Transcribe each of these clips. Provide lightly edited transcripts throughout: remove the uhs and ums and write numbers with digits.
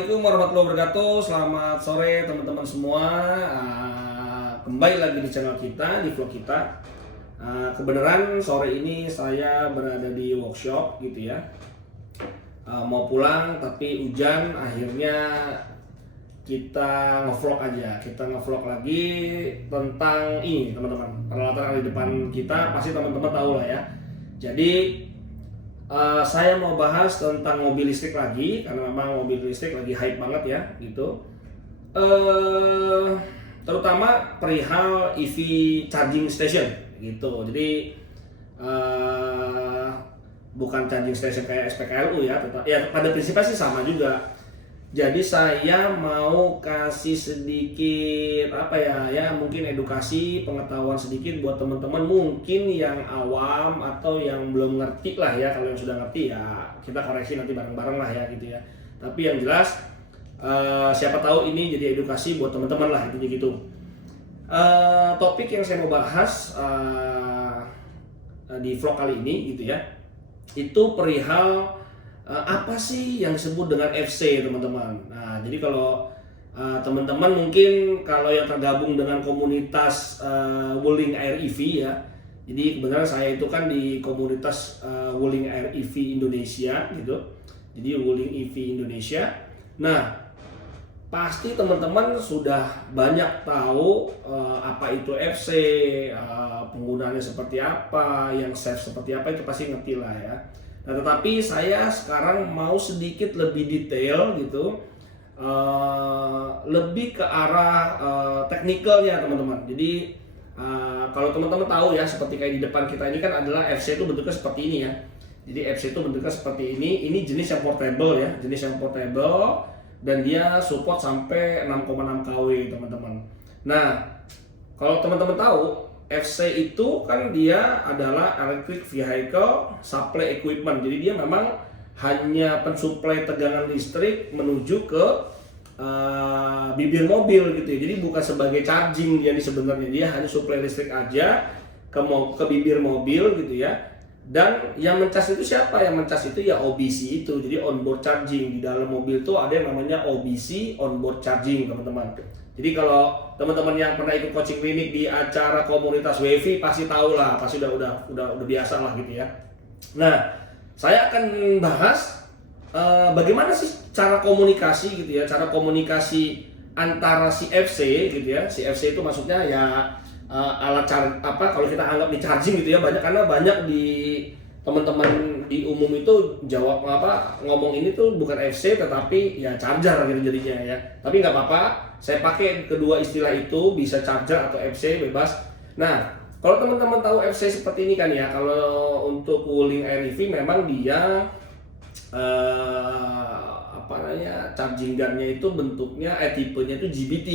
Assalamualaikum warahmatullahi wabarakatuh. Selamat sore teman-teman semua. Kembali lagi di channel kita, di vlog kita. Kebenaran sore ini saya berada di workshop gitu ya. Mau pulang tapi hujan, akhirnya kita ngevlog aja. Kita ngevlog lagi tentang ini teman-teman. Peralatan yang di depan kita pasti teman-teman tahu lah ya. Jadi saya mau bahas tentang mobil listrik lagi karena memang mobil listrik lagi hype banget ya gitu. Terutama perihal EV charging station gitu. Jadi bukan charging station kayak SPKLU ya, pada prinsipnya sih sama juga. Jadi saya mau kasih sedikit mungkin edukasi, pengetahuan sedikit buat teman-teman mungkin yang awam atau yang belum ngerti lah ya. Kalau yang sudah ngerti ya kita koreksi nanti bareng-bareng lah ya gitu ya. Tapi yang jelas siapa tahu ini jadi edukasi buat teman-teman lah intinya gitu. Topik yang saya mau bahas di vlog kali ini gitu ya, itu perihal apa sih yang disebut dengan FC teman-teman. Nah jadi kalau teman-teman mungkin kalau yang tergabung dengan komunitas Wuling Air EV ya, jadi kebenaran saya itu kan di komunitas Wuling Air EV Indonesia gitu, jadi Wuling EV Indonesia. Nah pasti teman-teman sudah banyak tahu apa itu FC, penggunaannya seperti apa, yang safe seperti apa, itu pasti ngerti lah ya. Nah, tetapi saya sekarang mau sedikit lebih detail gitu, lebih ke arah teknikalnya teman-teman. Jadi kalau teman-teman tahu ya, seperti kayak di depan kita ini kan adalah FC itu bentuknya seperti ini ya. Jadi FC itu bentuknya seperti ini jenis yang portable ya, jenis yang portable dan dia support sampai 6,6 kW teman-teman. Nah, kalau teman-teman tahu FC itu kan dia adalah electric vehicle supply equipment. Jadi dia memang hanya pensuplai tegangan listrik menuju ke bibir mobil gitu ya. Jadi bukan sebagai charging dia sebenarnya, dia hanya suplai listrik aja ke bibir mobil gitu ya. Dan yang mencas itu siapa? Yang mencas itu ya OBC itu. Jadi onboard charging. Di dalam mobil itu ada yang namanya OBC, onboard charging teman-teman. Jadi kalau teman-teman yang pernah ikut coaching klinik di acara komunitas WiFi pasti tahu lah, pasti udah biasa lah gitu ya. Nah, saya akan bahas bagaimana sih cara komunikasi gitu ya, cara komunikasi antara si FC gitu ya. Si FC itu maksudnya ya alat kalau kita anggap di charging gitu ya, karena banyak di teman-teman di umum itu ngomong ini tuh bukan FC tetapi ya charger gitu jadinya ya. Tapi nggak apa-apa, saya pakai kedua istilah itu, bisa charger atau FC bebas. Nah, kalau teman-teman tahu FC seperti ini kan ya, kalau untuk Wuling Air EV memang dia charging gunnya itu bentuknya tipenya itu GBT.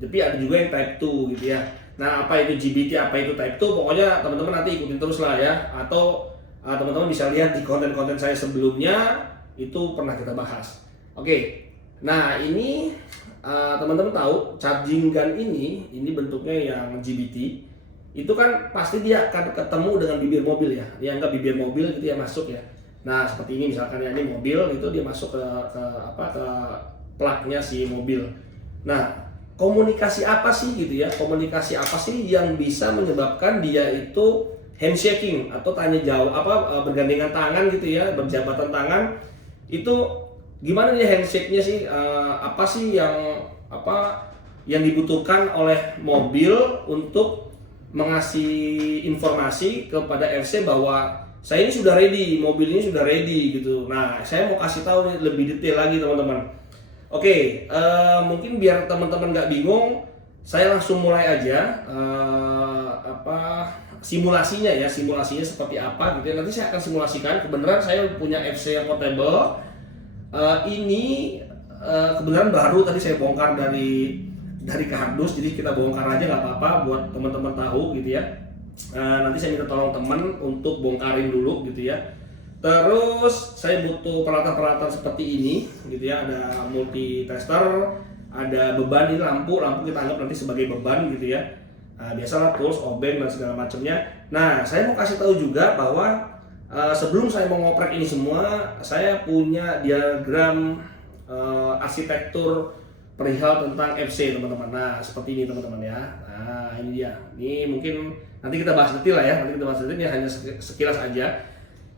Tapi ada juga yang Type 2 gitu ya. Nah, apa itu GBT, apa itu Type 2, pokoknya teman-teman nanti ikutin terus lah ya. Atau teman-teman bisa lihat di konten-konten saya sebelumnya, itu pernah kita bahas. Oke, nah ini teman-teman tahu charging gun ini bentuknya yang GBT. Itu kan pasti dia akan ketemu dengan bibir mobil ya. Dia anggap bibir mobil gitu ya, masuk ya. Nah seperti ini misalkan ya, ini mobil itu dia masuk ke plugnya si mobil. Nah komunikasi apa sih gitu ya, komunikasi apa sih yang bisa menyebabkan dia itu handshaking atau tanya jawab bergandengan tangan gitu ya, berjabatan tangan itu gimana dia handshake-nya sih, apa sih yang dibutuhkan oleh mobil untuk mengasih informasi kepada FC bahwa saya ini sudah ready, mobil ini sudah ready gitu. Nah saya mau kasih tahu nih lebih detail lagi teman-teman. Oke, mungkin biar teman-teman nggak bingung, saya langsung mulai aja simulasinya ya, simulasinya seperti apa gitu ya. Nanti saya akan simulasikan. Kebenaran saya punya FC yang portable. Ini kebenaran baru tadi saya bongkar dari kardus, jadi kita bongkar aja nggak apa-apa buat teman-teman tahu gitu ya. Nanti saya minta tolong teman untuk bongkarin dulu gitu ya. Terus saya butuh peralatan-peralatan seperti ini gitu ya, ada multi tester, ada beban, ini lampu kita anggap nanti sebagai beban gitu ya. Biasalah tools, obeng dan segala macamnya. Nah saya mau kasih tahu juga bahwa sebelum saya mau ngoprek ini semua, saya punya diagram arsitektur perihal tentang FC teman-teman. Nah seperti ini teman-teman ya. Nah ini dia. Ini mungkin nanti kita bahas detail lah ya. Nanti kita bahas detail, ini hanya sekilas aja.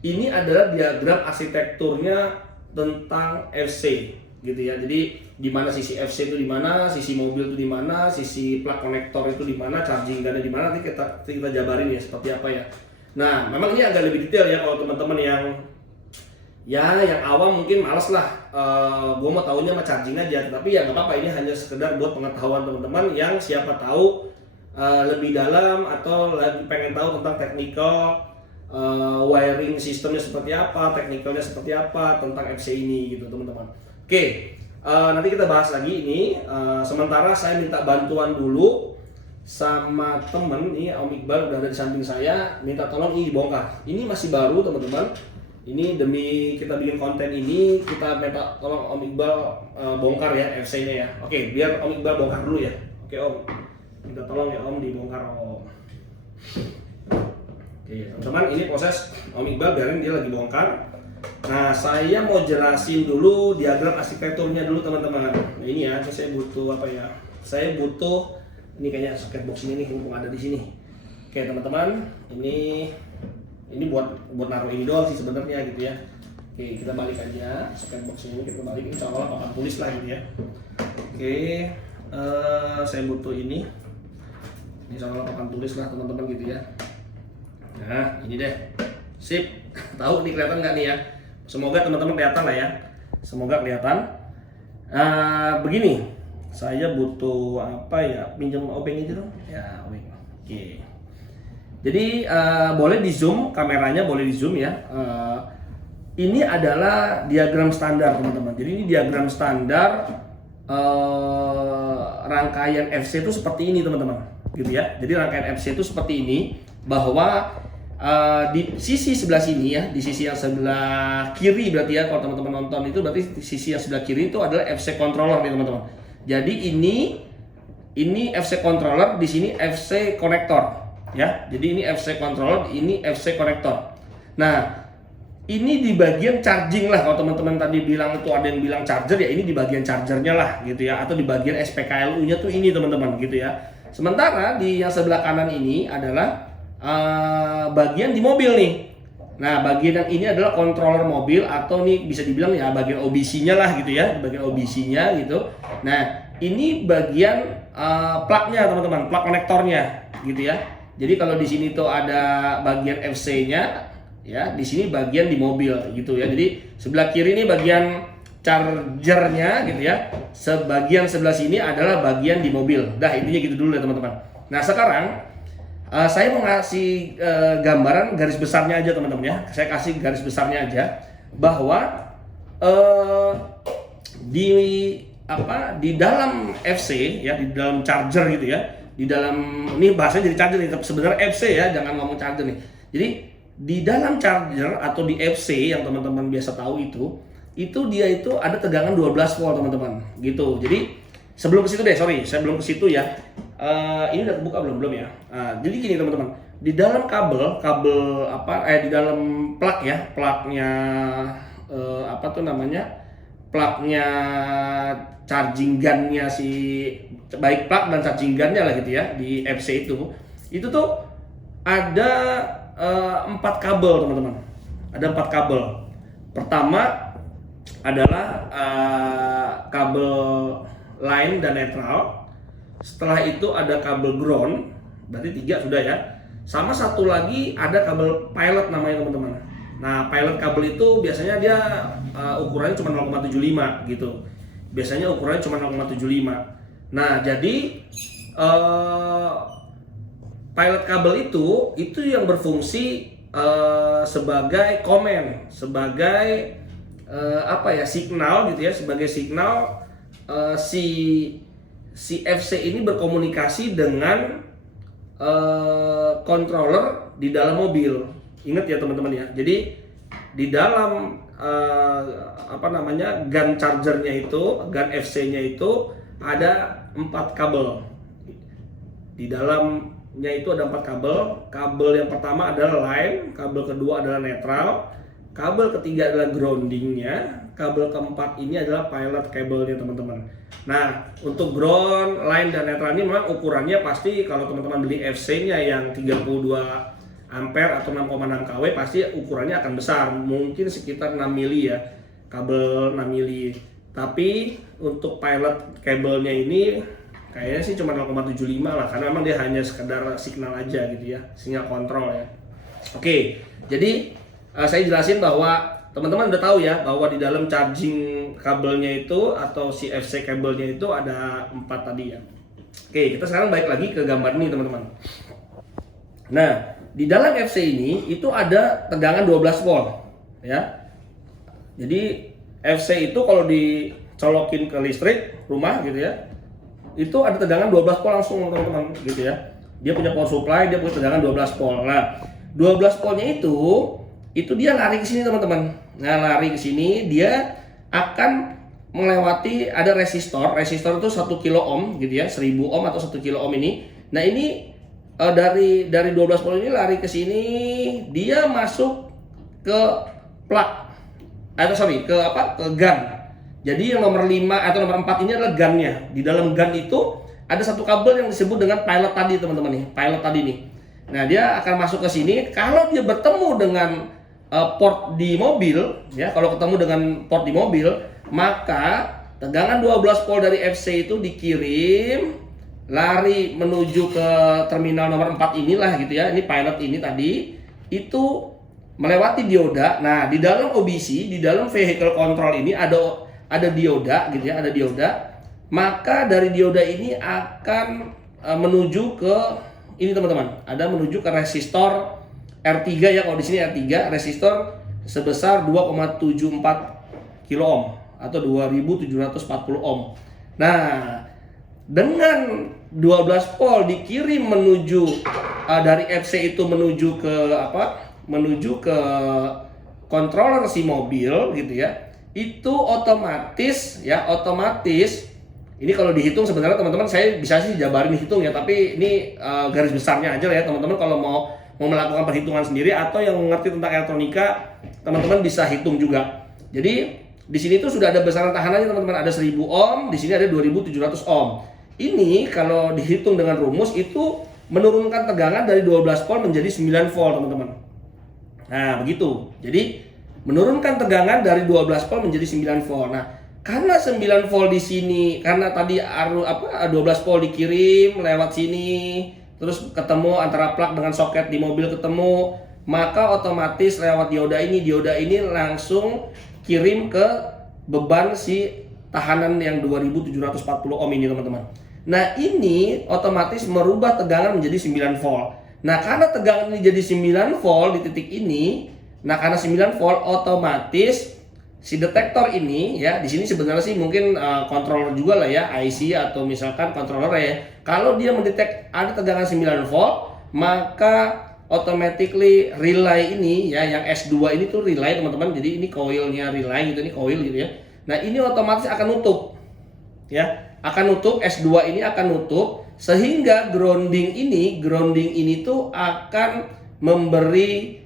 Ini adalah diagram arsitekturnya tentang FC gitu ya. Jadi di mana sisi FC itu di mana, sisi mobil itu di mana, sisi plug konektor itu di mana, charging gunnya di mana, nanti kita jabarin ya seperti apa ya. Nah, memang ini agak lebih detail ya kalau teman-teman yang awam mungkin males lah. Gue mau tahunya sama charging aja, tapi ya nggak apa-apa, ini hanya sekedar buat pengetahuan teman-teman yang siapa tahu lebih dalam atau lagi pengen tahu tentang technical wiring sistemnya seperti apa, teknikalnya seperti apa tentang FC ini gitu teman-teman. Oke, nanti kita bahas lagi ini. Sementara saya minta bantuan dulu sama temen nih, Om Iqbal udah ada di samping saya, minta tolong ini dibongkar. Ini masih baru teman-teman. Ini demi kita bikin konten ini, kita minta tolong Om Iqbal bongkar ya FC-nya ya. Oke, biar Om Iqbal bongkar dulu ya. Oke Om, minta tolong ya Om dibongkar Om. Oke teman-teman, ini proses Om Iqbal biarin dia lagi bongkar. Nah saya mau jelasin dulu diagram arsitekturnya dulu teman-teman. Nah ini ya, saya butuh apa ya? Saya butuh ini kayaknya socket box ini nih, mumpung ada di sini. Oke teman-teman, ini buat naruh ini doang sih sebenarnya gitu ya. Oke kita balik aja socket box ini, kita balik ini seolah papan tulis lah gitu ya. Oke, saya butuh ini seolah papan tulis lah teman-teman gitu ya. Nah ini deh, sip. Tahu nih kelihatan nggak nih ya? Semoga teman-teman kelihatan lah ya. Semoga kelihatan. Begini, saya butuh apa ya? Pinjam obeng itu dong. Ya obeng. Oke. Jadi boleh di zoom kameranya, boleh di zoom ya. Ini adalah diagram standar teman-teman. Jadi ini diagram standar rangkaian FC itu seperti ini teman-teman, gitu ya. Jadi rangkaian FC itu seperti ini, bahwa di sisi sebelah sini ya, di sisi yang sebelah kiri berarti ya, kalau teman-teman nonton itu berarti di sisi yang sebelah kiri itu adalah FC controller nih teman-teman. Jadi ini FC controller, di sini FC konektor ya. Jadi ini FC controller, ini FC konektor. Nah, ini di bagian charging lah, kalau teman-teman tadi bilang itu ada yang bilang charger ya, ini di bagian chargernya lah gitu ya, atau di bagian SPKLU-nya tuh ini teman-teman gitu ya. Sementara di yang sebelah kanan ini adalah bagian di mobil nih. Nah bagian yang ini adalah controller mobil, atau nih bisa dibilang ya bagian OBC-nya lah gitu ya, bagian OBC-nya gitu. Nah ini bagian plug-nya teman-teman, plug konektornya gitu ya. Jadi kalau di sini tuh ada bagian FC-nya ya, di sini bagian di mobil gitu ya. Jadi sebelah kiri ini bagian chargernya gitu ya, sebagian sebelah sini adalah bagian di mobil. Dah intinya gitu dulu ya teman-teman. Nah sekarang saya mau ngasih gambaran garis besarnya aja teman-teman ya. Saya kasih garis besarnya aja bahwa di dalam FC ya, di dalam charger gitu ya, di dalam ini bahasanya jadi charger nih, tapi sebenarnya FC ya, jangan ngomong charger nih. Jadi di dalam charger atau di FC yang teman-teman biasa tahu itu dia itu ada tegangan 12 volt teman-teman gitu. Jadi sebelum ke situ deh, sorry, saya belum ke situ ya. Ini udah kebuka belum ya? Jadi gini teman-teman, di dalam kabel di dalam plug ya, plugnya plugnya charging gunnya baik plug dan charging gunnya lah gitu ya, di FC itu tuh ada 4 kabel teman-teman. Ada 4 kabel. Pertama adalah kabel line dan netral. Setelah itu ada kabel ground, berarti 3 sudah ya. Sama satu lagi ada kabel pilot namanya teman-teman. Nah pilot kabel itu biasanya dia ukurannya cuma 0,75 gitu. Biasanya ukurannya cuma 0,75. Nah jadi pilot kabel itu yang berfungsi sebagai komen, sebagai signal gitu ya, sebagai signal si FC ini berkomunikasi dengan controller di dalam mobil. Ingat ya teman-teman ya. Jadi di dalam gun chargernya itu, gun FC-nya itu ada 4 kabel. Di dalamnya itu ada 4 kabel. Kabel yang pertama adalah line, kabel kedua adalah netral, kabel ketiga adalah groundingnya, kabel keempat ini adalah pilot kabelnya teman-teman. Nah, untuk ground, line, dan netral ini memang ukurannya pasti kalau teman-teman beli FC-nya yang 32 ampere atau 6,6 kW pasti ukurannya akan besar, mungkin sekitar 6 mili ya, kabel 6 mili. Tapi untuk pilot kabelnya ini kayaknya sih cuma 0,75 lah, karena memang dia hanya sekedar signal aja gitu ya, sinyal kontrol ya. Oke, jadi saya jelasin bahwa teman-teman udah tahu ya bahwa di dalam charging kabelnya itu atau si FC kabelnya itu ada 4 tadi ya. Oke, kita sekarang balik lagi ke gambar ini teman-teman. Nah, di dalam FC ini itu ada tegangan 12 volt ya. Jadi FC itu kalau dicolokin ke listrik rumah gitu ya, itu ada tegangan 12 volt langsung teman-teman gitu ya. Dia punya power supply, dia punya tegangan 12 volt. Nah, 12 voltnya itu dia lari ke sini teman-teman. Nah, lari ke sini dia akan melewati ada resistor. Resistor itu 1 kilo ohm gitu ya, 1000 ohm atau 1 kilo ohm ini. Nah, ini dari 12 volt ini lari ke sini, dia masuk ke plug. Ke gun. Jadi yang nomor 5 atau nomor 4 ini adalah gunnya. Di dalam gun itu ada satu kabel yang disebut dengan pilot tadi teman-teman nih, pilot tadi nih. Nah, dia akan masuk ke sini. Kalau dia bertemu dengan port di mobil, ya, kalau ketemu dengan port di mobil, maka tegangan 12 volt dari FC itu dikirim lari menuju ke terminal nomor 4 inilah gitu ya. Ini pilot ini tadi itu melewati dioda. Nah, di dalam OBC, di dalam vehicle control ini ada dioda gitu ya, ada dioda. Maka dari dioda ini akan menuju ke ini teman-teman, ada menuju ke resistor R3 ya, kalau di sini R3 resistor sebesar 2,74 kilo ohm atau 2740 ohm. Nah, dengan 12 volt dikirim menuju dari FC itu menuju ke menuju ke controller si mobil gitu ya. Itu otomatis ini kalau dihitung sebenarnya teman-teman saya bisa sih jabarin hitung ya, tapi ini garis besarnya aja lah ya teman-teman. Kalau mau melakukan perhitungan sendiri atau yang mengerti tentang elektronika, teman-teman bisa hitung juga. Jadi di sini tuh sudah ada besaran tahanannya teman-teman, ada 1000 ohm, di sini ada 2700 ohm. Ini kalau dihitung dengan rumus itu menurunkan tegangan dari 12 volt menjadi 9 volt teman-teman. Nah begitu, jadi menurunkan tegangan dari 12 volt menjadi 9 volt. Nah, karena 9 volt di sini, karena tadi 12 volt dikirim lewat sini, terus ketemu antara plug dengan soket di mobil ketemu, maka otomatis lewat dioda ini langsung kirim ke beban si tahanan yang 2740 ohm ini teman-teman. Nah, ini otomatis merubah tegangan menjadi 9 volt. Nah, karena tegangan ini jadi 9 volt di titik ini, nah karena 9 volt otomatis si detektor ini ya, di sini sebenarnya sih mungkin controller juga lah ya, IC atau misalkan controller ya. Kalau dia mendetek ada tegangan 9 volt, maka automatically relay ini ya, yang S2 ini tuh relay teman-teman. Jadi ini coilnya relay gitu, ini coil gitu ya. Nah, ini otomatis akan nutup. Ya, akan nutup, S2 ini akan nutup sehingga grounding ini tuh akan memberi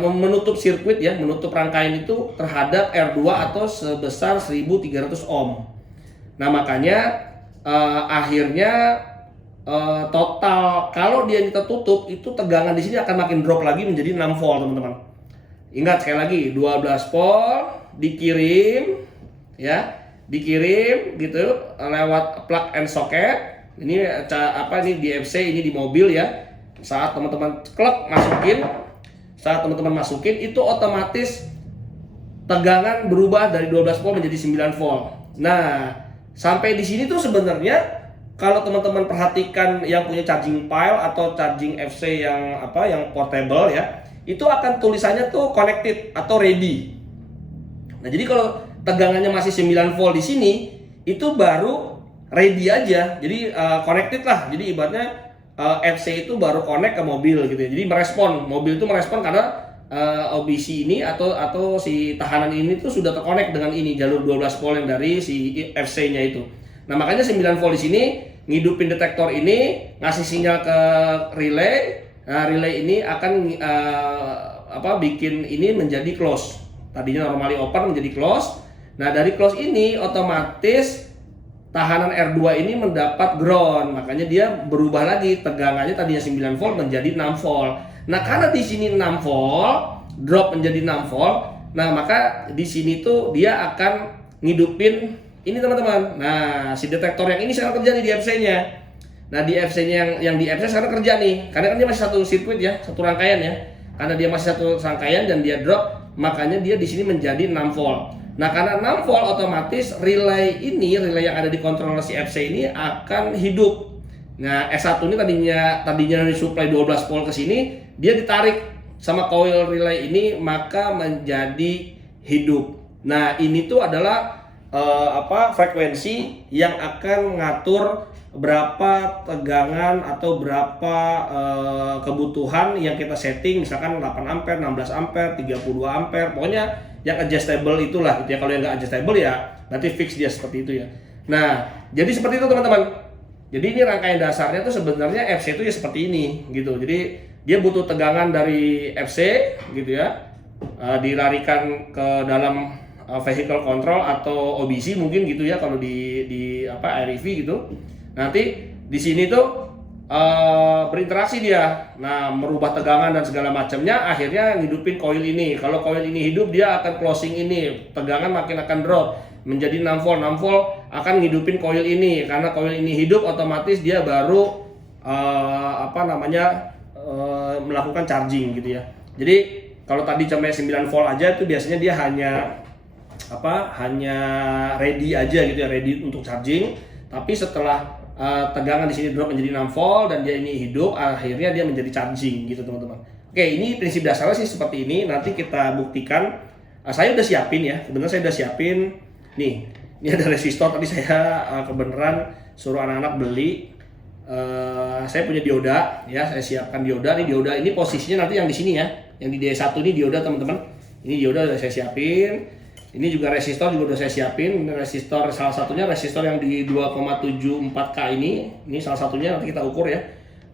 menutup sirkuit ya, menutup rangkaian itu terhadap R2 atau sebesar 1300 ohm. Nah, makanya akhirnya total kalau dia tertutup itu tegangan di sini akan makin drop lagi menjadi 6 volt teman-teman. Ingat sekali lagi, 12 volt dikirim ya, dikirim gitu lewat plug and socket. Ini ini di FC, ini di mobil ya. Saat teman-teman masukin itu otomatis tegangan berubah dari 12 volt menjadi 9 volt. Nah, sampai di sini tuh sebenarnya kalau teman-teman perhatikan yang punya charging pile atau charging FC yang portable ya, itu akan tulisannya tuh connected atau ready. Nah, jadi kalau tegangannya masih 9 volt di sini, itu baru ready aja. Jadi connected lah. Jadi ibaratnya FC itu baru connect ke mobil gitu ya. Jadi mobil itu merespon karena OBC ini atau si tahanan ini tuh sudah terkonek dengan ini jalur 12 volt yang dari si FC-nya itu. Nah, makanya 9 volt di sini ngidupin detektor ini, ngasih sinyal ke relay. Nah, relay ini akan bikin ini menjadi close. Tadinya normally open menjadi close. Nah, dari close ini otomatis tahanan R2 ini mendapat ground. Makanya dia berubah lagi, tegangannya tadinya 9 volt menjadi 6 volt. Nah, karena di sini 6 volt, drop menjadi 6 volt. Nah, maka di sini tuh dia akan ngidupin ini teman-teman. Nah, si detektor yang ini sekarang kerja nih di FC-nya. Nah, di FC-nya yang di FC sekarang kerja nih. Karena kan dia masih satu sirkuit ya, satu rangkaian ya. Karena dia masih satu rangkaian dan dia drop, makanya dia di sini menjadi 6 volt. Nah, karena 6 volt otomatis relay yang ada di controller si FC ini akan hidup. Nah, S1 ini tadinya disuplai 12 volt ke sini, dia ditarik sama coil relay ini maka menjadi hidup. Nah, ini tuh adalah frekuensi yang akan mengatur berapa tegangan atau berapa kebutuhan yang kita setting, misalkan 8 ampere, 16 ampere, 32 ampere, pokoknya yang adjustable itulah gitu ya. Kalau yang nggak adjustable ya nanti fix dia seperti itu ya. Nah, jadi seperti itu teman-teman. Jadi ini rangkaian dasarnya tuh sebenarnya FC itu ya seperti ini gitu. Jadi dia butuh tegangan dari FC gitu ya, dilarikan ke dalam vehicle control atau OBC mungkin gitu ya kalau di REV gitu. Nanti di sini tuh berinteraksi dia. Nah, merubah tegangan dan segala macamnya, akhirnya ngidupin coil ini. Kalau coil ini hidup, dia akan closing ini. Tegangan makin akan drop menjadi 6 volt. 6 volt akan ngidupin coil ini. Karena coil ini hidup, otomatis dia baru melakukan charging gitu ya. Jadi kalau tadi sampai 9 volt aja itu biasanya dia hanya ready aja gitu ya, ready untuk charging. Tapi setelah tegangan di sini drop menjadi 6 volt dan dia ini hidup, akhirnya dia menjadi charging gitu teman-teman. Oke, ini prinsip dasarnya sih seperti ini. Nanti kita buktikan. Saya udah siapin ya, sebenarnya saya udah siapin. Nih, ini ada resistor. Tadi saya kebenaran suruh anak-anak beli. Saya punya dioda ya, saya siapkan dioda. Ini dioda ini posisinya nanti yang di sini ya, yang di D1 ini dioda teman-teman. Ini dioda udah saya siapin. Ini juga resistor juga udah saya siapin. Ini resistor, salah satunya resistor yang di 2,74K ini salah satunya nanti kita ukur ya.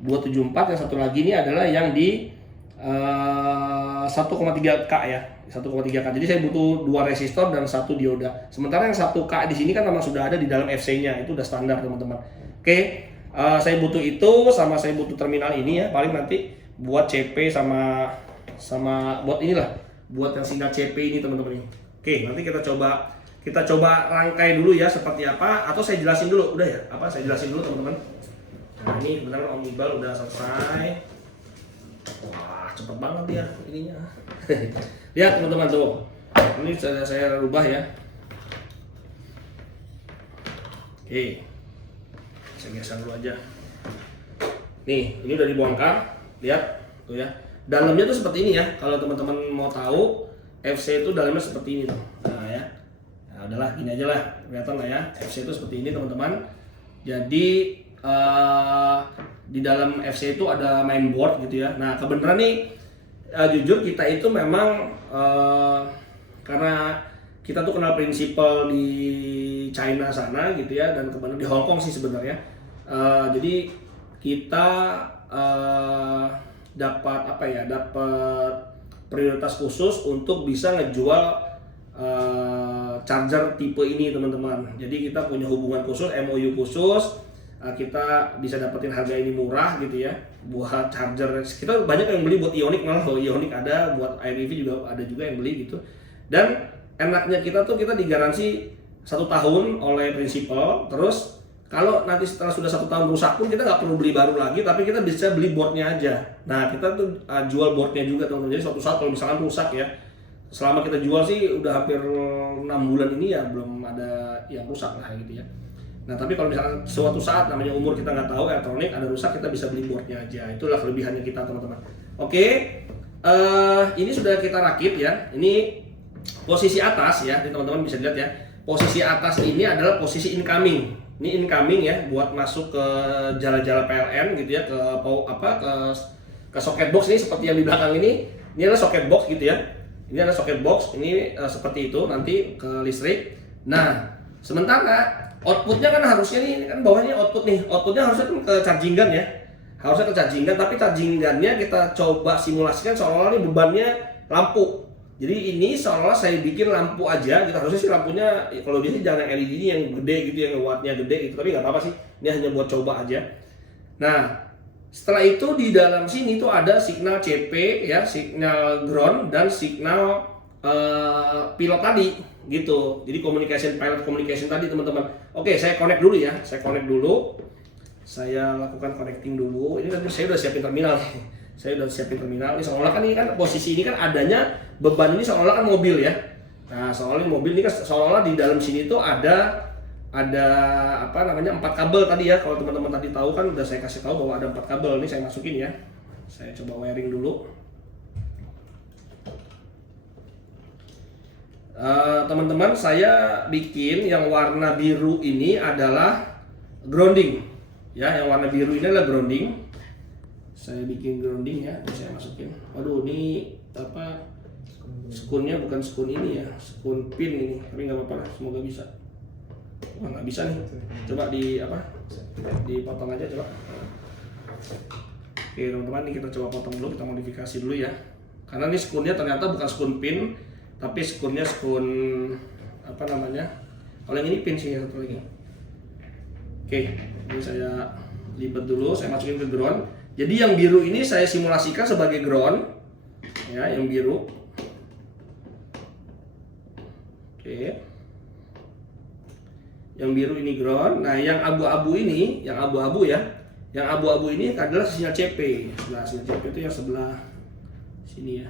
274, yang satu lagi ini adalah yang di 1,3K ya. 1,3K. Jadi saya butuh 2 resistor dan 1 dioda. Sementara yang 1K di sini kan memang sudah ada di dalam FC-nya. Itu udah standar teman-teman. Oke, saya butuh itu sama saya butuh terminal ini ya. Paling nanti buat CP sama buat inilah. Buat yang singkat CP ini teman-teman ini. Oke, nanti kita coba rangkai dulu ya seperti apa, atau saya jelasin dulu, udah ya? Saya jelasin dulu teman-teman. Nah, ini benar Om Iqbal udah selesai. Wah, cepet banget ya ininya. Lihat teman-teman tuh. Ini saya rubah ya. Oke. Saya geser dulu aja. Nih, ini udah dibongkar. Lihat tuh ya. Dalamnya tuh seperti ini ya. Kalau teman-teman mau tahu, FC itu dalamnya seperti ini tuh. Nah ya. Nah, udahlah gini aja lah. Kelihatan lah ya. FC itu seperti ini teman-teman. Jadi di dalam FC itu ada mainboard gitu ya. Nah, kebenaran nih jujur kita itu memang karena kita tuh kenal prinsipal di China sana gitu ya, dan kebenaran di Hong Kong sih sebenarnya. Jadi kita dapat prioritas khusus untuk bisa ngejual charger tipe ini teman-teman. Jadi kita punya hubungan khusus, MOU khusus, kita bisa dapetin harga ini murah gitu ya buat charger. Kita banyak yang beli buat Ioniq, malah kalau Ioniq ada, buat iREV juga ada juga yang beli gitu. Dan enaknya kita digaransi 1 tahun oleh prinsipal. Terus kalau nanti setelah sudah 1 tahun rusak pun kita nggak perlu beli baru lagi, tapi kita bisa beli boardnya aja. Nah, kita tuh jual boardnya juga teman-teman. Jadi suatu saat kalau misalkan rusak ya, selama kita jual sih udah hampir 6 bulan ini ya belum ada yang rusak lah gitu ya. Nah, tapi kalau misalkan suatu saat namanya umur kita nggak tahu, elektronik ada rusak, kita bisa beli boardnya aja. Itulah kelebihannya kita teman-teman. Oke, ini sudah kita rakit ya. Ini posisi atas ya, teman-teman bisa lihat ya. Posisi atas ini adalah posisi incoming. Ini incoming ya, buat masuk ke jala-jala PLN gitu ya, ke socket box ini seperti yang di belakang ini. Ini adalah socket box gitu ya. Ini adalah socket box, ini seperti itu nanti ke listrik. Nah, sementara outputnya kan harusnya nih, kan bawahnya output nih. Outputnya harusnya kan ke charging gun ya. Harusnya ke charging gun, tapi charging gunnya kita coba simulasikan seolah-olah nih bebannya lampu. Jadi ini seolah-olah saya bikin lampu aja gitu. Harusnya sih lampunya kalau dia sih jangan yang LED ini yang gede gitu, yang wattnya gede gitu, tapi nggak apa-apa sih, ini hanya buat coba aja. Nah, setelah itu di dalam sini tuh ada signal CP ya, signal ground dan signal pilot tadi gitu. Jadi pilot communication tadi teman-teman. Oke, saya connect dulu ya. Saya lakukan connecting dulu. Ini kan saya udah siapin terminal. Ini seolah-olah kan, ini kan posisi ini kan adanya beban ini seolah-olah kan mobil ya. Nah, seolah-olah mobil ini kan seolah-olah di dalam sini tuh ada apa namanya 4 kabel tadi ya. Kalau teman-teman tadi tahu kan udah saya kasih tahu bahwa ada 4 kabel. Ini saya masukin ya. Saya coba wiring dulu. Teman-teman, saya bikin yang warna biru ini adalah grounding ya. Yang warna biru ini adalah grounding. Saya bikin grounding ya. Ini saya masukin. Waduh, ini apa, skunnya bukan skun ini ya, skun pin ini, tapi nggak apa-apa lah, semoga bisa. Wah, nggak bisa nih, coba dipotong aja coba. Oke teman-teman, ini kita coba potong dulu, kita modifikasi dulu ya, karena ini skunnya ternyata bukan skun pin, tapi skunnya skun apa namanya, kalau yang ini pin sih ya, satu lagi. Oke, ini saya libat dulu, saya masukin ke ground. Jadi yang biru ini saya simulasikan sebagai ground ya, yang biru. Oke, yang biru ini ground. Nah, yang abu-abu ini, yang abu-abu ini adalah sinyal CP. Nah, sinyal CP itu yang sebelah sini ya,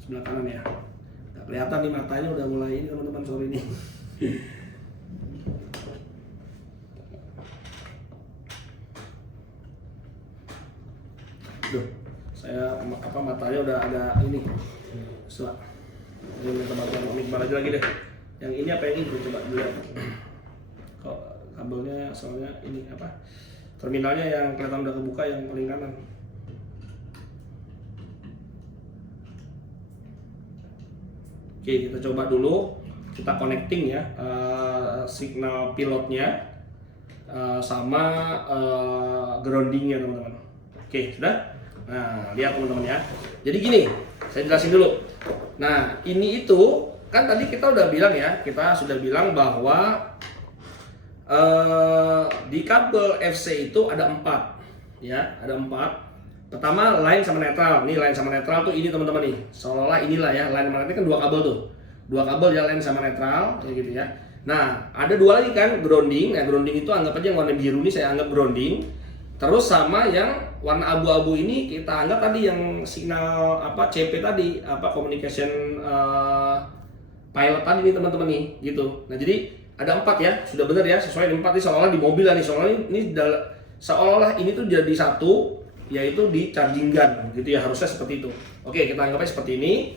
sebelah kanan ya. Nggak kelihatan nih matanya, udah mulai ini teman-teman, sorry nih. Duh, saya matanya udah agak ini. Coba. Ini teman-teman mikbar aja lagi deh. Yang ini apa yang ini? Coba dilihat. Kok kabelnya soalnya ini apa? Terminalnya yang kelihatan udah kebuka yang paling kanan. Oke, kita coba dulu. Kita connecting ya, signal pilotnya sama groundingnya teman-teman. Oke, sudah. Nah, lihat teman-teman ya. Jadi gini, saya jelasin dulu. Nah, ini itu kan tadi kita udah bilang ya, kita sudah bilang bahwa di kabel FC itu ada 4 ya, ada 4. Pertama line sama netral. Nih line sama netral tuh ini teman-teman nih. Seolah-olah inilah ya, line sama netral kan 2 kabel tuh. 2 kabel ya, line sama netral kayak gitu ya. Nah, ada 2 lagi kan grounding. Nah, grounding itu anggap aja yang warna biru ini saya anggap grounding. Terus sama yang warna abu-abu ini kita anggap tadi yang signal apa CP tadi, apa communication pilot tadi nih teman-teman nih gitu. Nah, jadi ada 4 ya, sudah benar ya, sesuai dengan 4 nih, seolah-olah di mobil lah nih, seolah-olah ini tuh jadi satu, yaitu di charging gun gitu ya, harusnya seperti itu. Oke, kita anggapnya seperti ini.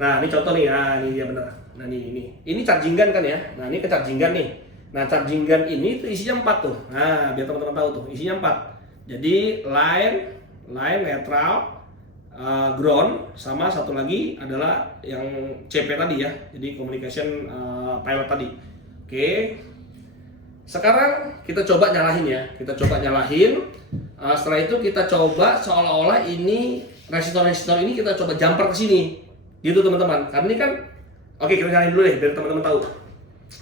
Nah, ini contoh nih, nah ini dia benar. Nah, ini charging gun kan ya. Nah, ini ke charging gun nih. Nah, charging gun ini tuh isinya 4 tuh. Nah, biar teman-teman tahu tuh, isinya 4. Jadi line netral, ground, sama satu lagi adalah yang CP tadi ya. Jadi communication pilot tadi. Oke. Sekarang kita coba nyalahin ya. Setelah itu kita coba seolah-olah ini resistor ini kita coba jumper ke sini. Gitu teman-teman. Karena ini kan, oke, kita nyalain dulu deh biar teman-teman tahu.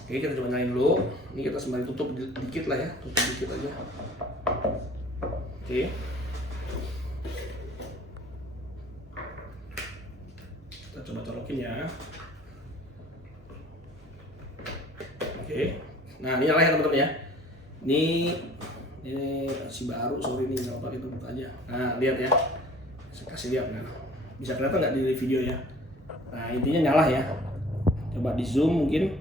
Oke, kita coba nyalain dulu. Ini kita sembari tutup dikit lah ya, tutup dikit aja. Oke. Kita coba colokin ya. Oke. Nah, ini nyala ya teman-teman ya. Ini si baru, sorry nih, nggak apa kita buka aja. Nah, lihat ya. Saya kasih lihat nah. Bisa kelihatan nggak di video ya? Nah, intinya nyala ya. Coba di zoom mungkin.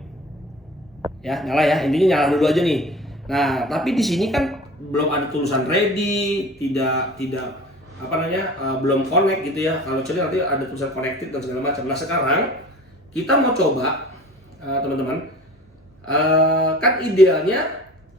Ya, nyala ya. Intinya nyala dulu aja nih. Nah, tapi di sini kan belum ada tulisan ready, tidak apa namanya, belum connect gitu ya. Kalau jadi nanti ada tulisan connected dan segala macam. Nah, sekarang kita mau coba teman-teman, kan idealnya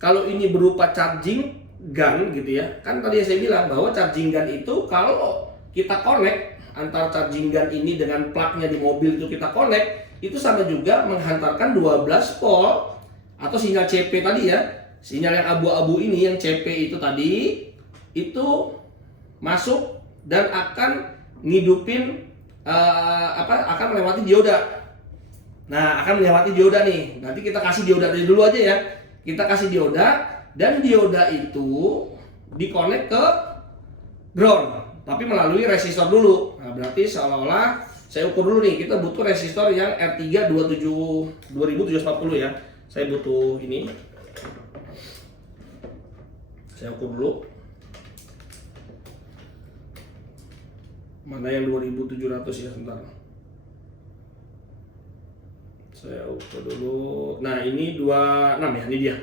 kalau ini berupa charging gun gitu ya. Kan tadi saya bilang bahwa charging gun itu kalau kita connect antara charging gun ini dengan plugnya di mobil itu kita connect, itu sama juga menghantarkan 12 volt atau sinyal CP tadi ya. Sinyal yang abu-abu ini, yang CP itu tadi, itu masuk dan akan ngidupin akan melewati dioda. Nah, akan melewati dioda nih. Nanti kita kasih dioda dari dulu aja ya. Kita kasih dioda dan dioda itu dikonek ke ground, tapi melalui resistor dulu. Nah, berarti seolah-olah saya ukur dulu nih, kita butuh resistor yang R3 2740 ya. Saya butuh ini. Saya ukur dulu. Mana yang 2700 ya, sebentar. Saya ukur dulu. Nah, ini 26 ya, ini dia.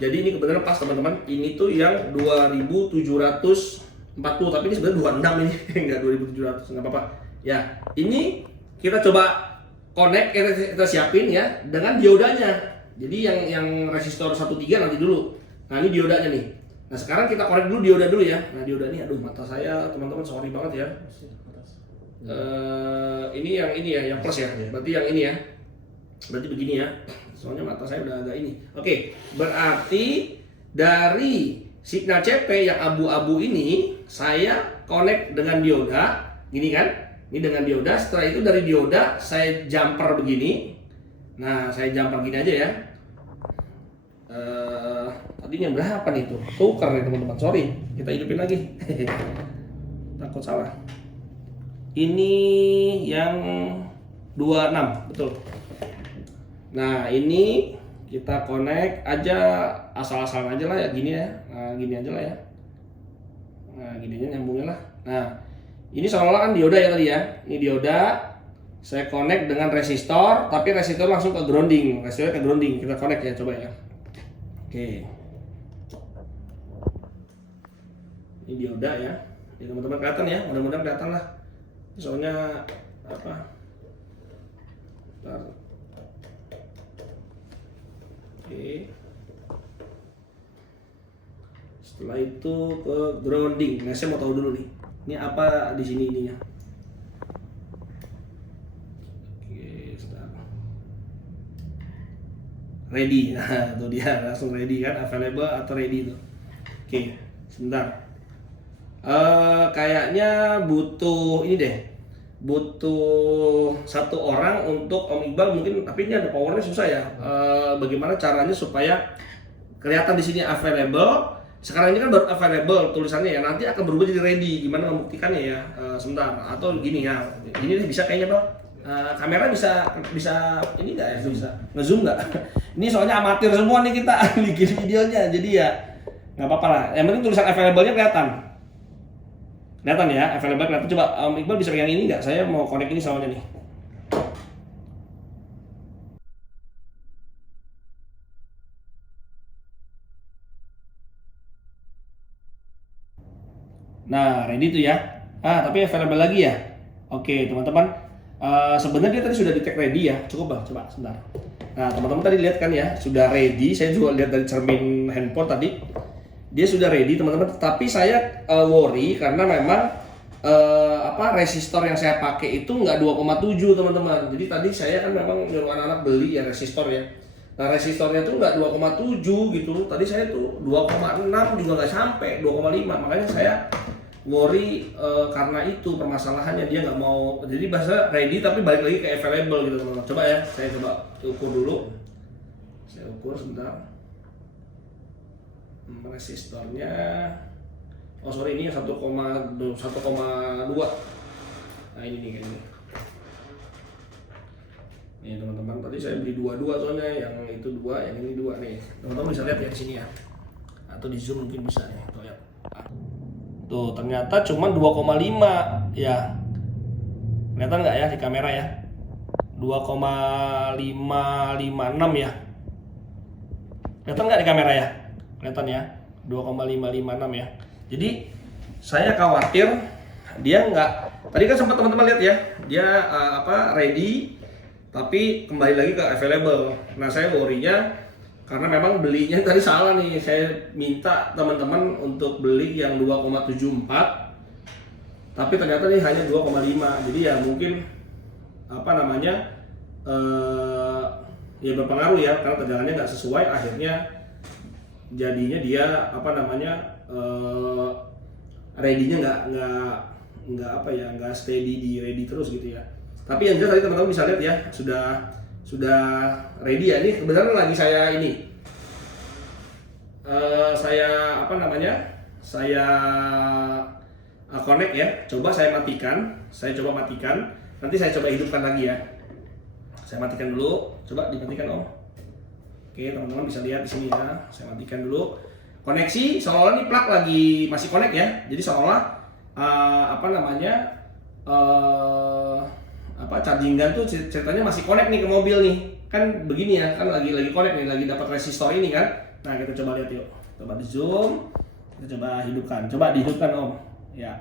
Jadi ini kebetulan pas teman-teman. Ini tuh yang 2740, tapi ini sebenarnya 26 ini, enggak 2700, enggak apa-apa. Ya, ini kita coba connect, kita siapin ya dengan diodanya. Jadi yang resistor 13 nanti dulu. Nah, ini diodanya nih. Nah, sekarang kita korek dulu dioda dulu ya. Nah, dioda ini, aduh mata saya teman-teman, sorry banget ya. Ini yang ini ya, yang plus ya. Berarti yang ini ya. Berarti begini ya. Soalnya mata saya udah agak ini. Oke, berarti dari signal CP yang abu-abu ini saya connect dengan dioda, gini kan? Ini dengan dioda. Setelah itu dari dioda saya jumper begini. Nah, saya jumper gini aja ya. Tadinya berapa nih tuh? Tuker nih teman-teman. Sorry, kita hidupin lagi. Takut salah. Ini yang 26, betul. Nah, ini kita connect aja asal-asalan aja lah ya, gini ya. Nah, gini aja lah ya. Nah, gini aja nyambungnya lah. Nah, ini seolah-olah kan dioda ya tadi ya. Ini dioda. Saya connect dengan resistor, tapi resistor langsung ke grounding. Resistornya ke grounding. Kita connect ya, coba ya. Oke. Ini dioda ya. Ini teman-teman kelihatan ya, mudah-mudahan kelihatan lah. Soalnya apa? Bentar. Oke. Setelah itu ke grounding. Nah, saya mau tahu dulu nih. Ini apa di sini ininya? Oke, sebentar. Ready. Nah, itu dia langsung ready kan, available atau ready itu. Oke, sebentar. Kayaknya butuh ini deh. Butuh satu orang untuk Om Iqbal mungkin, tapi ini ada powernya susah ya. Bagaimana caranya supaya kelihatan di sini available. Sekarang ini kan baru available tulisannya ya, nanti akan berubah jadi ready. Gimana membuktikannya ya? Sebentar. Atau gini ya. Ini bisa kayaknya Bang. Kamera bisa ini nggak ya? Bisa ngezoom nggak? Ini soalnya amatir semua nih kita bikin videonya, jadi ya nggak apa-apa lah. Yang penting tulisan available-nya kelihatan. Kelihatan ya, available kelihatan. Coba Om Iqbal bisa pegang ini nggak? Saya mau connect ini soalnya nih. Nah, ready tuh ya. Tapi available lagi ya. Oke, teman-teman. Sebenarnya dia tadi sudah di-tag ready ya. Cukup Bang, coba sebentar. Nah, teman-teman tadi lihat kan ya, sudah ready. Saya juga lihat dari cermin handphone tadi. Dia sudah ready, teman-teman. Tapi saya worry karena memang resistor yang saya pakai itu nggak 2,7 teman-teman. Jadi tadi saya kan memang nyuruh anak-anak beli ya resistor ya. Nah, resistornya tuh nggak 2,7 gitu. Tadi saya tuh 2,6 juga nggak sampai 2,5. Makanya saya worry karena itu permasalahannya, dia nggak mau. Jadi bahasa ready tapi balik lagi ke available gitu teman-teman. Coba ya, saya coba ukur dulu. Saya ukur sebentar. Resistornya, oh sorry, ini 1,2. Nah ini nih kayaknya. Nih teman-teman, tadi saya beli 22 soalnya, yang itu 2, yang ini 2 nih. Teman-teman bisa lihat ya di sini ya. Atau di zoom mungkin bisa nih, tuh lihat. Tuh ternyata cuma 2,5 ya. Kelihatan nggak ya di kamera ya? 2,556 ya. Kelihatan nggak di kamera ya? Kelihatan ya, 2,556 ya. Jadi saya khawatir dia nggak. Tadi kan sempat teman-teman lihat ya, dia ready, tapi kembali lagi ke available. Nah, saya worry-nya karena memang belinya tadi salah nih. Saya minta teman-teman untuk beli yang 2,74, tapi ternyata ini hanya 2,5. Jadi ya mungkin ya berpengaruh ya, karena tegangannya nggak sesuai, akhirnya jadinya dia ready-nya nggak steady di ready terus gitu ya. Tapi yang jelas tadi teman-teman bisa lihat ya, sudah ready ya. Ini kebetulan lagi saya ini saya apa namanya, saya connect ya. Coba saya coba matikan, nanti saya coba hidupkan lagi ya. Saya matikan dulu, coba dimatikan Om. Oke, teman-teman bisa lihat di sini ya. Saya matikan dulu. Koneksi seolah-olah ini plug lagi masih connect ya. Jadi seolah apa namanya, charging gun tuh ceritanya masih connect nih ke mobil nih. Kan begini ya, kan lagi connect nih, lagi dapat resistor ini kan. Nah, kita coba lihat yuk. Coba di zoom, kita coba hidupkan. Coba dihidupkan Om. Ya.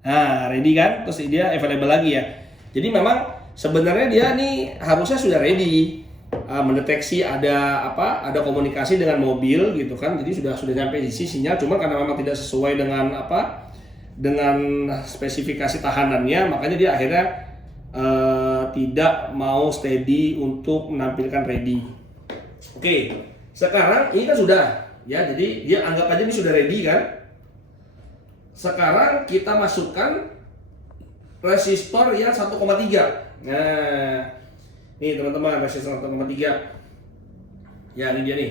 Nah, ready kan? Terus dia available lagi ya. Jadi memang sebenarnya dia nih harusnya sudah ready, mendeteksi ada komunikasi dengan mobil gitu kan. Jadi sudah nyampe di sinyal, cuma karena memang tidak sesuai dengan dengan spesifikasi tahanannya, makanya dia akhirnya tidak mau steady untuk menampilkan ready. Oke, sekarang ini kan sudah ya, jadi dia anggap aja ini sudah ready kan. Sekarang kita masukkan resistor yang 1,3. Nah, ini teman-teman, resistor 1,3. Ya, ini dia nih.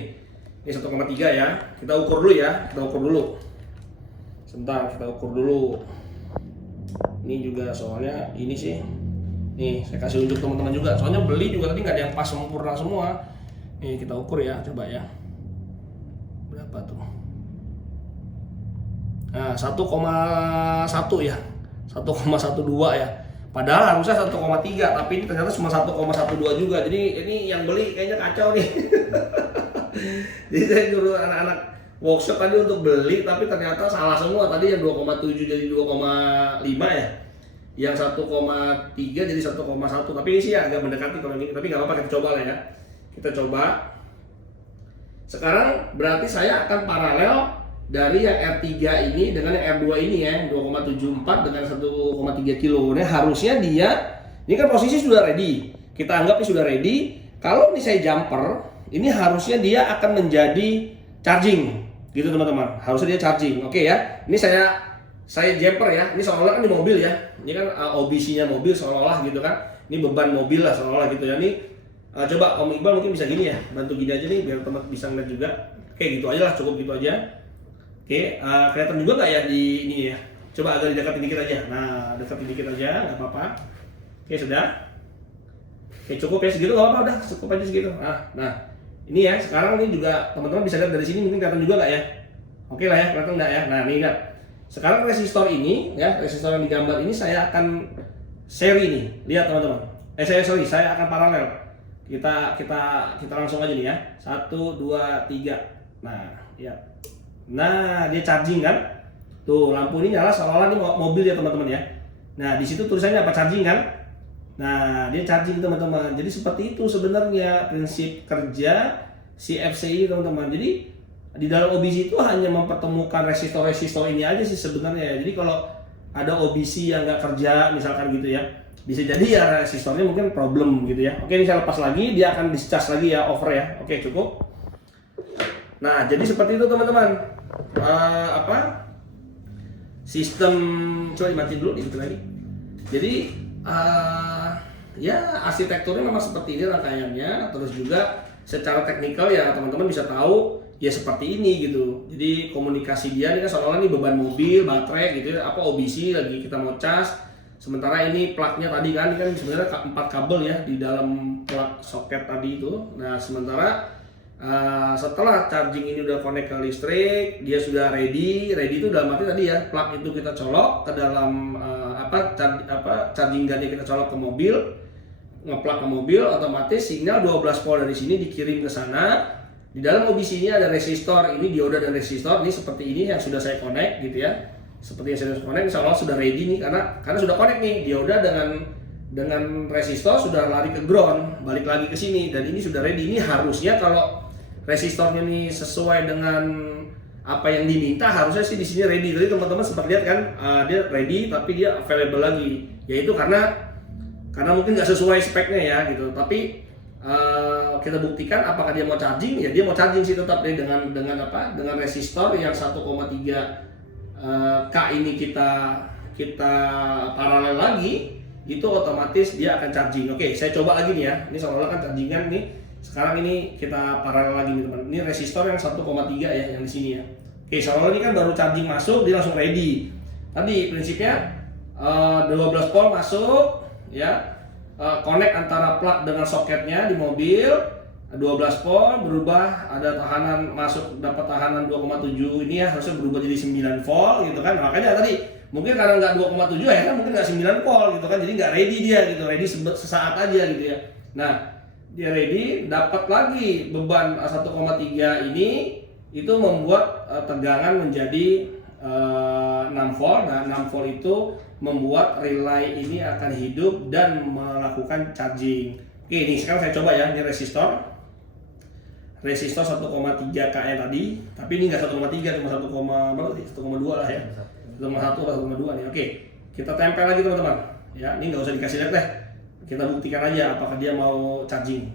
Ini 1,3 ya. Kita ukur dulu ya. Sebentar, kita ukur dulu. Ini juga soalnya ini sih. Nih, saya kasih unjuk teman-teman juga. Soalnya beli juga tadi nggak ada yang pas sempurna semua. Nih, kita ukur ya, coba ya. Berapa tuh? Nah, 1,1 ya. 1,12 ya. Padahal harusnya 1,3, tapi ini ternyata cuma 1,12 juga. Jadi ini yang beli kayaknya kacau nih. Jadi saya nyuruh anak-anak workshop tadi untuk beli, tapi ternyata salah semua. Tadi yang 2,7 jadi 2,5 ya. Yang 1,3 jadi 1,1. Tapi ini sih agak mendekati kalau ini. Tapi nggak apa-apa, kita coba lah ya. Kita coba. Sekarang berarti saya akan paralel dari yang R3 ini dengan yang R2 ini ya, 2,74 dengan 1,3 kilo. Nah, harusnya dia, ini kan posisi sudah ready. Kita anggap ini sudah ready. Kalau ini saya jumper, ini harusnya dia akan menjadi charging. Gitu teman-teman, harusnya dia charging. Oke ya, ini saya jumper ya. Ini seolah-olah kan di mobil ya. Ini kan OBC-nya mobil seolah-olah gitu kan. Ini beban mobil lah seolah-olah gitu ya. Ini coba Om Iqbal mungkin bisa gini ya, bantu gini aja nih biar teman bisa ngeliat juga. Oke, gitu aja lah, cukup gitu aja. Oke, kelihatan juga nggak ya di ini ya? Coba agak didekatin dikit aja. Nah, dekatin dikit aja, nggak apa-apa. Oke, sudah. Oke, cukup ya segitu, nggak apa-apa, udah cukup aja segitu. Nah, ini ya. Sekarang ini juga teman-teman bisa lihat dari sini, mungkin kelihatan juga nggak ya? Oke lah ya, kelihatan nggak ya? Nah, ini enggak. Sekarang resistor ini, ya, resistor yang digambar ini saya akan seri nih. Lihat teman-teman. Saya akan paralel. Kita langsung aja nih ya. 1, 2, 3. Nah, ya. Nah, dia charging kan? Tuh, lampu ini nyala seolah-olah ini mobil ya teman-teman ya. Nah, di situ tulisannya apa? Charging kan? Nah, dia charging teman-teman. Jadi seperti itu sebenarnya prinsip kerja si FCI teman-teman. Jadi di dalam OBC itu hanya mempertemukan resistor-resistor ini aja sih sebenarnya. Jadi kalau ada OBC yang nggak kerja misalkan gitu ya, bisa jadi ya resistornya mungkin problem gitu ya. Oke, ini saya lepas lagi, dia akan discharge lagi ya, over ya. Oke, cukup. Nah, jadi seperti itu teman-teman. Sistem, coba dimatiin dulu gitu lagi. Jadi ya arsitekturnya memang seperti ini rangkaiannya. Terus juga secara teknikal ya teman-teman bisa tahu ya seperti ini gitu. Jadi komunikasi dia ini kan seolah-olah ini beban mobil, baterai gitu ya, OBC lagi kita mau cas. Sementara ini plugnya tadi kan, ini kan sebenarnya 4 kabel ya di dalam plug soket tadi itu. Nah, sementara setelah charging ini udah connect ke listrik, dia sudah ready itu dalam arti tadi ya, plug itu kita colok ke dalam charging gunnya kita colok ke mobil, ngeplug ke mobil, otomatis sinyal 12 volt dari sini dikirim ke sana. Di dalam OBC ini ada resistor, ini dioda dan resistor, ini seperti ini yang sudah saya connect gitu ya. Seperti yang saya sudah connect, insya Allah sudah ready nih karena sudah connect nih, dioda dengan resistor sudah lari ke ground, balik lagi ke sini dan ini sudah ready. Ini harusnya kalau resistornya nih sesuai dengan apa yang diminta, harusnya sih di sini ready. Tadi teman-teman sempat lihat kan, dia ready tapi dia available lagi. Yaitu karena mungkin nggak sesuai speknya ya gitu. Tapi kita buktikan apakah dia mau charging, ya dia mau charging sih tetap deh dengan apa? Dengan resistor yang 1,3 K ini kita paralel lagi, itu otomatis dia akan charging. Oke, saya coba lagi nih ya. Ini seolah-olah kan chargingan nih. Sekarang ini kita paralel lagi nih teman. Ini resistor yang 1,3 ya yang di sini ya. Oke, seolah-olah ini kan baru charging masuk, dia langsung ready. Tadi prinsipnya 12 volt masuk ya. Connect antara plug dengan soketnya di mobil, 12 volt berubah, ada tahanan masuk, dapat tahanan 2,7 ini ya, harusnya berubah jadi 9 volt gitu kan. Makanya tadi mungkin karena nggak 2,7 ya kan, mungkin nggak 9 volt gitu kan, jadi nggak ready dia gitu, ready sesaat aja gitu ya. Nah, dia ready, dapat lagi beban 1,3 ini, itu membuat tegangan menjadi 6 volt. Nah, 6 volt itu membuat relay ini akan hidup dan melakukan charging. Oke, ini sekarang saya coba ya, ini resistor 1,3 K tadi, tapi ini nggak 1,3, cuma 1,2 lah ya, 1,1 atau 1,2 nih. Oke, kita tempel lagi teman-teman ya, ini nggak usah dikasih lihat deh, kita buktikan aja apakah dia mau charging.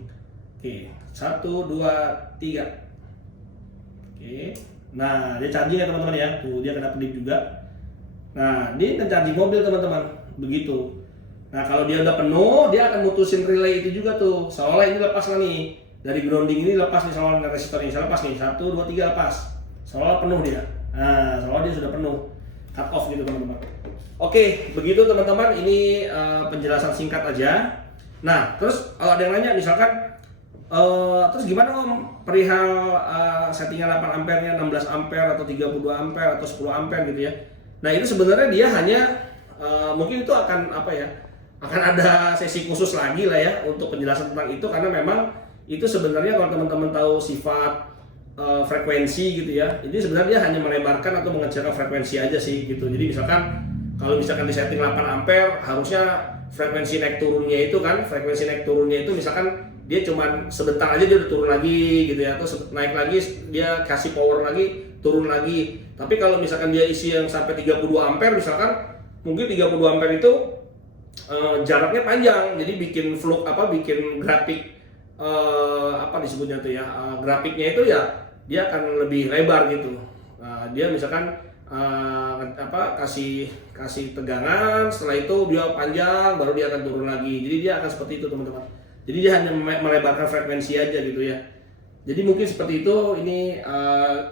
Oke, 1, 2, 3. Oke, nah dia charging ya teman-teman ya, tuh dia kena kedip juga. Nah, ini kan charging mobil teman-teman, begitu. Nah, kalau dia udah penuh, dia akan mutusin relay itu juga tuh. Seolah ini lepas lah nih, dari grounding ini lepas nih, seolah resistor ini lepas nih, 1, 2, 3 lepas. Seolah penuh dia. Nah, seolah dia sudah penuh, cut off gitu teman-teman. Oke, begitu teman-teman. Ini penjelasan singkat aja. Nah, terus kalau ada yang nanya, misalkan, terus gimana Om perihal settingan 8 ampere-nya, 16 ampere atau 32 ampere atau 10 ampere gitu ya. Nah, itu sebenarnya dia hanya mungkin itu akan apa ya? Akan ada sesi khusus lagi lah ya untuk penjelasan tentang itu, karena memang itu sebenarnya kalau teman-teman tahu sifat frekuensi gitu ya. Jadi sebenarnya dia hanya melebarkan atau mengecilkan frekuensi aja sih gitu. Jadi misalkan kalau misalkan di setting 8 ampere, harusnya frekuensi naik turunnya itu misalkan dia cuman sebentar aja dia udah turun lagi gitu ya, atau naik lagi dia kasih power lagi, turun lagi. Tapi kalau misalkan dia isi yang sampai 32 ampere misalkan, mungkin 32 ampere itu jaraknya panjang, jadi bikin bikin grafik apa disebutnya tuh ya, grafiknya itu ya dia akan lebih lebar gitu. Dia misalkan kasih tegangan, setelah itu dia panjang, baru dia akan turun lagi. Jadi dia akan seperti itu teman-teman. Jadi dia hanya melebarkan frekuensi aja gitu ya. Jadi mungkin seperti itu. Ini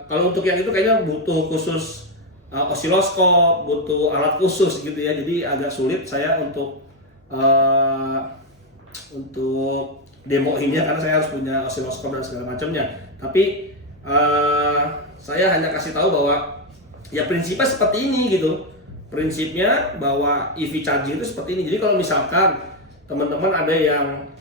kalau untuk yang itu kayaknya butuh khusus osiloskop, butuh alat khusus gitu ya. Jadi agak sulit saya untuk demoinnya, karena saya harus punya osiloskop dan segala macamnya. Tapi saya hanya kasih tahu bahwa ya prinsipnya seperti ini gitu. Prinsipnya bahwa EV charging itu seperti ini. Jadi kalau misalkan teman-teman ada yang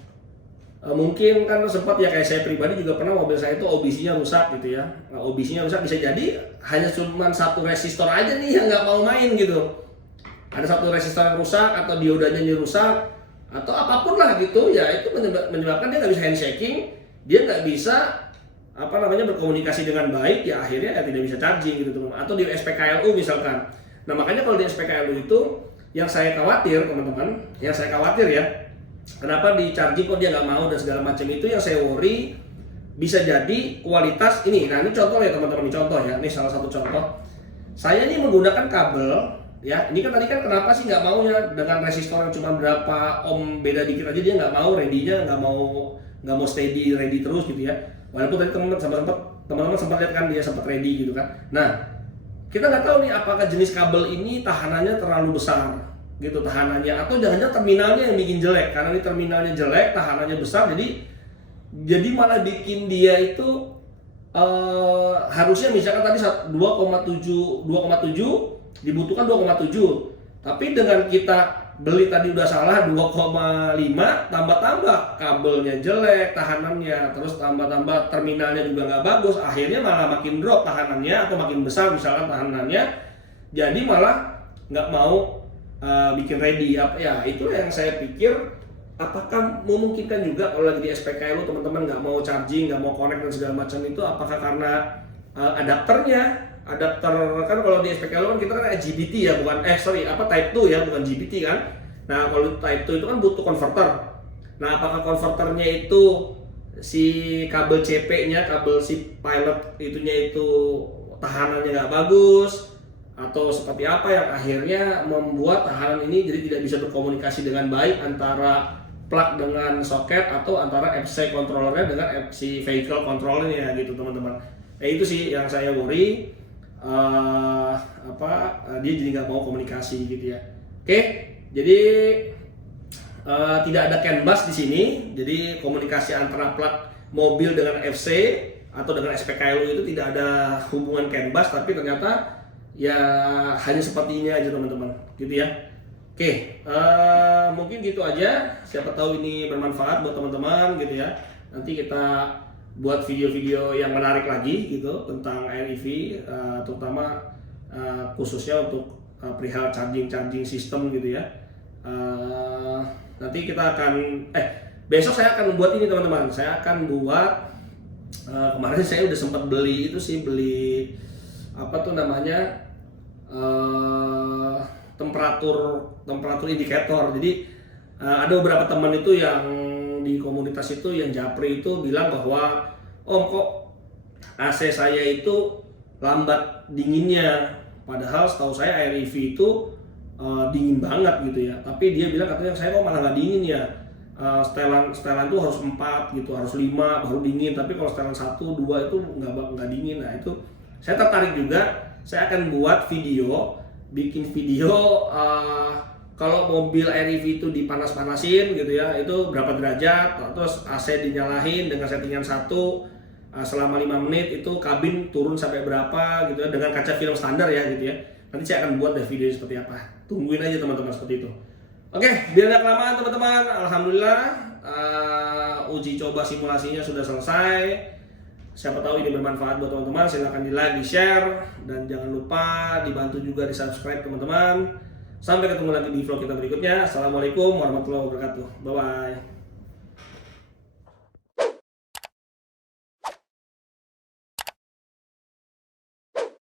mungkin kan sempat ya, kayak saya pribadi juga pernah mobil saya itu OBC-nya rusak gitu ya. Nah, OBC-nya rusak bisa jadi hanya cuma satu resistor aja nih yang nggak mau main gitu. Ada satu resistor yang rusak atau diodanya ini rusak atau apapun lah gitu ya, itu menyebabkan dia nggak bisa handshaking, dia nggak bisa berkomunikasi dengan baik, ya akhirnya ya tidak bisa charging gitu teman-teman. Atau di SPKLU misalkan. Nah makanya kalau di SPKLU itu yang saya khawatir teman-teman, ya kenapa di charging kok dia nggak mau dan segala macam, itu yang saya worry bisa jadi kualitas ini. Nah ini contoh ya teman-teman, ini salah satu contoh. Saya ini menggunakan kabel ya, ini kan tadi kan kenapa sih nggak mau ya dengan resistor yang cuma berapa ohm beda dikit aja, dia nggak mau ready-nya, nggak mau steady ready terus gitu ya. Walaupun tadi teman-teman sempat lihat kan dia sempat ready gitu kan. Nah kita nggak tahu nih apakah jenis kabel ini tahanannya terlalu besar gitu, tahanannya, atau jangan-jangan terminalnya yang bikin jelek, karena ini terminalnya jelek, tahanannya besar, jadi malah bikin dia itu harusnya misalkan tadi 2,7 dibutuhkan 2,7, tapi dengan kita beli tadi udah salah 2,5, tambah kabelnya jelek tahanannya, terus tambah terminalnya juga nggak bagus, akhirnya malah makin drop tahanannya atau makin besar misalkan tahanannya, jadi malah nggak mau bikin ready ya. Itu yang saya pikir, apakah memungkinkan juga kalau lagi di SPKLU teman-teman nggak mau charging, nggak mau connect dan segala macam itu, apakah karena adapter kan kalau di SPKLU kan kita kan IGBT ya, bukan Type 2 ya, bukan GBT kan. Nah kalau Type 2 itu kan butuh converter. Nah, apakah konverternya itu si kabel CP-nya, kabel si pilot itunya itu tahanannya nggak bagus, atau seperti apa yang akhirnya membuat tahanan ini jadi tidak bisa berkomunikasi dengan baik antara plug dengan soket atau antara FC controllernya dengan si vehicle controllernya gitu teman-teman. Itu sih yang saya worry. Dia jadi nggak mau komunikasi gitu ya. Oke, jadi tidak ada CAN bus di sini. Jadi komunikasi antara plug mobil dengan FC atau dengan SPKLU itu tidak ada hubungan CAN bus, tapi ternyata ya hanya seperti ini aja teman-teman, gitu ya. Oke, mungkin gitu aja. Siapa tahu ini bermanfaat buat teman-teman gitu ya. Nanti kita buat video-video yang menarik lagi gitu tentang AirEV, terutama khususnya untuk perihal charging system gitu ya. Nanti kita akan besok saya akan membuat ini teman-teman. Saya akan buat kemarin saya udah sempat beli itu sih, beli apa tuh namanya temperatur indikator. Jadi ada beberapa teman itu yang di komunitas itu yang japri itu bilang bahwa Om, kok AC saya itu lambat dinginnya, padahal setahu saya AirEV itu dingin banget gitu ya. Tapi dia bilang katanya saya kok malah nggak dingin ya, setelan tuh harus 4 gitu, harus 5 baru dingin, tapi kalau setelan 1, 2 itu nggak dingin. Nah itu saya tertarik juga. Saya akan buat bikin video kalau mobil AirEV itu dipanas-panasin gitu ya, itu berapa derajat, terus AC dinyalain dengan settingan 1 selama 5 menit, itu kabin turun sampai berapa gitu ya, dengan kaca film standar ya gitu ya. Nanti saya akan buat video seperti apa, tungguin aja teman-teman seperti itu. Oke, biar nggak kelamaan teman-teman, alhamdulillah uji coba simulasinya sudah selesai. Siapa tahu ini bermanfaat buat teman-teman, silahkan di like, di share, dan jangan lupa dibantu juga di subscribe teman-teman. Sampai ketemu lagi di vlog kita berikutnya. Assalamualaikum warahmatullahi wabarakatuh. Bye bye.